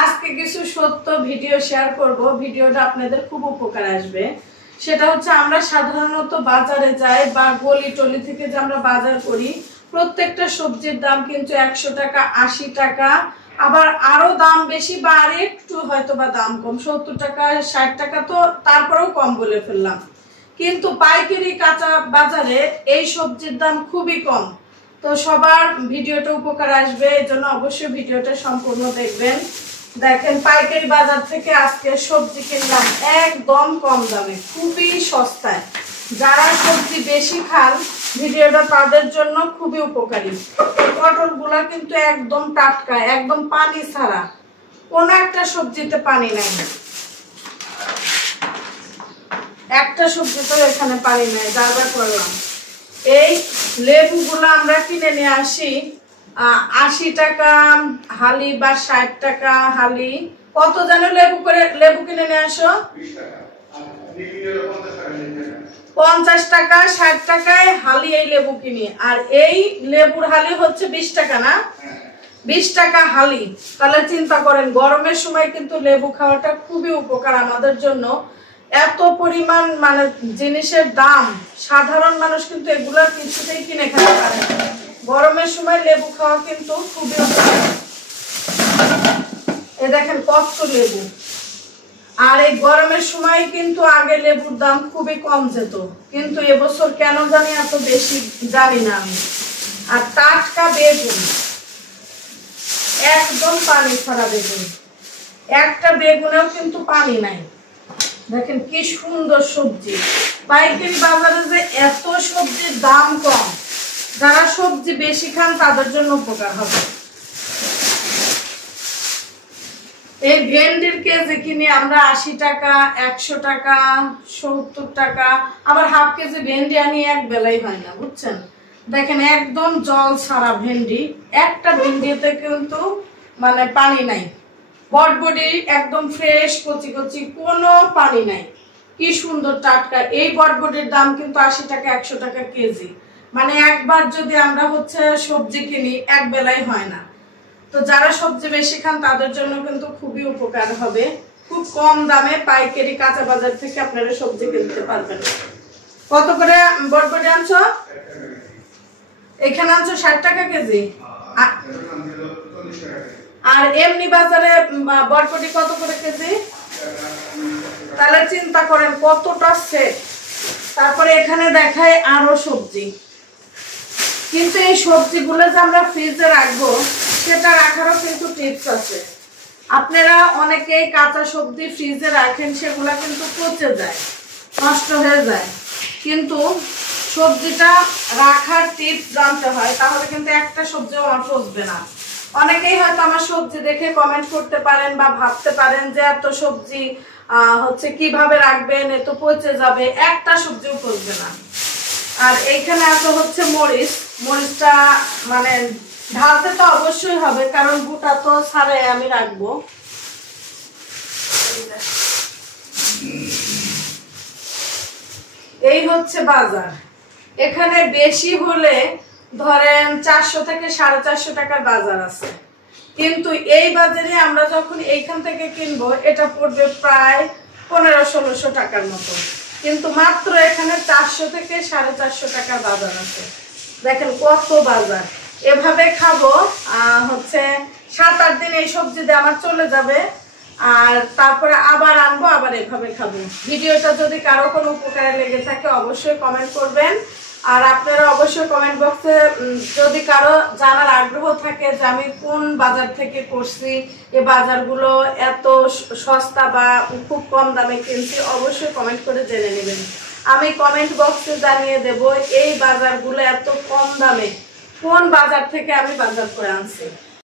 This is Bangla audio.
আজকে কিছু সত্য ভিডিও শেয়ার করব। ভিডিওটা আপনাদের খুব উপকার আসবে। সেটা হচ্ছে আমরা সাধারণত বাজারে যাই বা গলি টলি থেকে যে আমরা বাজার করি, প্রত্যেকটা সবজির দাম কিন্তু 100 টাকা, 80 টাকা, আবার আরো দাম বেশি বা আর একটু হয়তো বা দাম কম, 70 টাকা, 60 টাকা, তো তারপরেও কম বলে ফেললাম। কিন্তু পাইকারি কাঁচা বাজারে এই সবজির দাম খুবই কম। তো সবার ভিডিওটা উপকার আসবে, এই জন্য অবশ্যই ভিডিওটা সম্পূর্ণ দেখবেন। দেখেন, পাইকারি বাজার থেকে আজকে সবজি কিনলাম একদম কম দামে, খুবই সস্তায়। যারা সবজি বেশি খান, ভিডিওটা তাদের জন্য খুবই উপকারী। এই পটলগুলা কিন্তু একদম টাটকা, একদম পানি ছাড়া, কোনো একটা সবজিতে পানি নাই, একটা সবজিতেও এখানে পানি নাই। যা করলাম, এই লেবুগুলো আমরা কিনে নিয়ে আসি 80 টাকা হালি বা 60 টাকা হালি। কত জানো লেবু কিনে নিয়ে আসো? 50 টাকা 60 টাকায় হালি এই লেবু কিনি। আর এই লেবুর হালি হচ্ছে 20 টাকা, না 20 টাকা হালি। তাহলে চিন্তা করেন, গরমের সময় কিন্তু লেবু খাওয়াটা খুবই উপকার আমাদের জন্য। এত পরিমাণ মানে জিনিসের দাম, সাধারণ মানুষ কিন্তু এগুলা কিছুতেই কিনে খেতে পারে না। গরমের সময় লেবু খাওয়া কিন্তু খুবই উপকার। এই দেখেন কত লেবু। আর এই গরমের সময় কিন্তু আগে লেবুর দাম খুবই কম যেত, কিন্তু এবছর কেন জানি এত বেশি, জানি না আমি। আর টাটকা বেগুন, একদম পানি ছাড়া বেগুন, একটা বেগুনেও কিন্তু পানি নাই। দেখেন কি সুন্দর সবজি। পাইকারি বাজারে যে এত সবজির দাম কম, যারা সবজি বেশি খান তাদের জন্য উপকার হবে। এই ভেন্ডির কেজি কিনে আমরা 80 টাকা, 100 টাকা, 70 টাকা। আবার হাফ কেজি ভেন্ডি আনি এক বেলাই হয় না, বুঝছেন। দেখেন একদম জল ছাড়া ভেন্ডি, একটা ভেন্ডিতে কিন্তু মানে পানি নাই। বটবটি একদম ফ্রেশ, কচি কচি, কোনো পানি নাই, কি সুন্দর টাটকা। এই বটবটির দাম কিন্তু 80 টাকা, 100 টাকা কেজি। মানে একবার যদি আমরা হচ্ছে সবজি কিনি, এক বেলাই হয় না। তো যারা সবজি বেশি খান তাদের জন্য কিন্তু খুবই উপকার হবে। খুব কম দামে পাইকারি কাঁচা বাজার থেকে আপনারা সবজি কিনতে পারবেন। কত করে বটবটি আনছো? এখানে আনছো 60 টাকা কেজি। আর এমনি বাজারে বটবটি কত করে কেজি? তাহলে চিন্তা করেন কতটা সেট। তারপরে এখানে দেখায় আরো সবজি। কিন্তু এই সবজিগুলো যে আমরা ফ্রিজে রাখবো, সেটা রাখারও কিন্তু টিপস আছে। আপনারা অনেকেই কাঁচা সবজি ফ্রিজে রাখেন, সেগুলা কিন্তু পচে যায়, নষ্ট হয়ে যায়। কিন্তু সবজিটা রাখার টিপস জানতে হয়, তাহলে কিন্তু একটা সবজিও আমার পচবে না। অনেকেই হয়তো আমার সবজি দেখে কমেন্ট করতে পারেন বা ভাবতে পারেন যে এত সবজি হচ্ছে কিভাবে রাখবেন, এত পচে যাবে, একটা সবজিও পচবে না। আর এইখানে এত হচ্ছে মরিচ, মরিচটা মানে ঢালতে তো অবশ্যই হবে, কারণ বুটা তো ছাড়াই আমি রাখবো। এই হচ্ছে বাজার। এখানে বেশি হলে ধরেন 400 থেকে 450 টাকার বাজার আছে, কিন্তু এই বাজারে আমরা যখন এইখান থেকে কিনবো, এটা পড়বে প্রায় 1500-1600 টাকার মতো। কিন্তু মাত্র এখানে 400 থেকে 450 টাকার বাজার আছে। দেখেন কত বাজার। এভাবে খাবো হচ্ছে 7-8 দিন এই সবজি দিয়ে আমার চলে যাবে। আর তারপরে আবার আনবো, আবার এভাবে খাবো। ভিডিওটা যদি কারো কোনো উপকারে লেগে থাকে অবশ্যই কমেন্ট করবেন। আর আপনারা অবশ্যই কমেন্ট বক্সে যদি কারো জানার আগ্রহ থাকে যে আমি কোন বাজার থেকে করছি, এই বাজারগুলো এত সস্তা বা খুব কম দামে কিনছি, অবশ্যই কমেন্ট করে জেনে নেবেন। আমি কমেন্ট বক্সে জানিয়ে দেব এই বাজারগুলো এত কম দামে কোন বাজার থেকে আমি বাজার করে আনছি।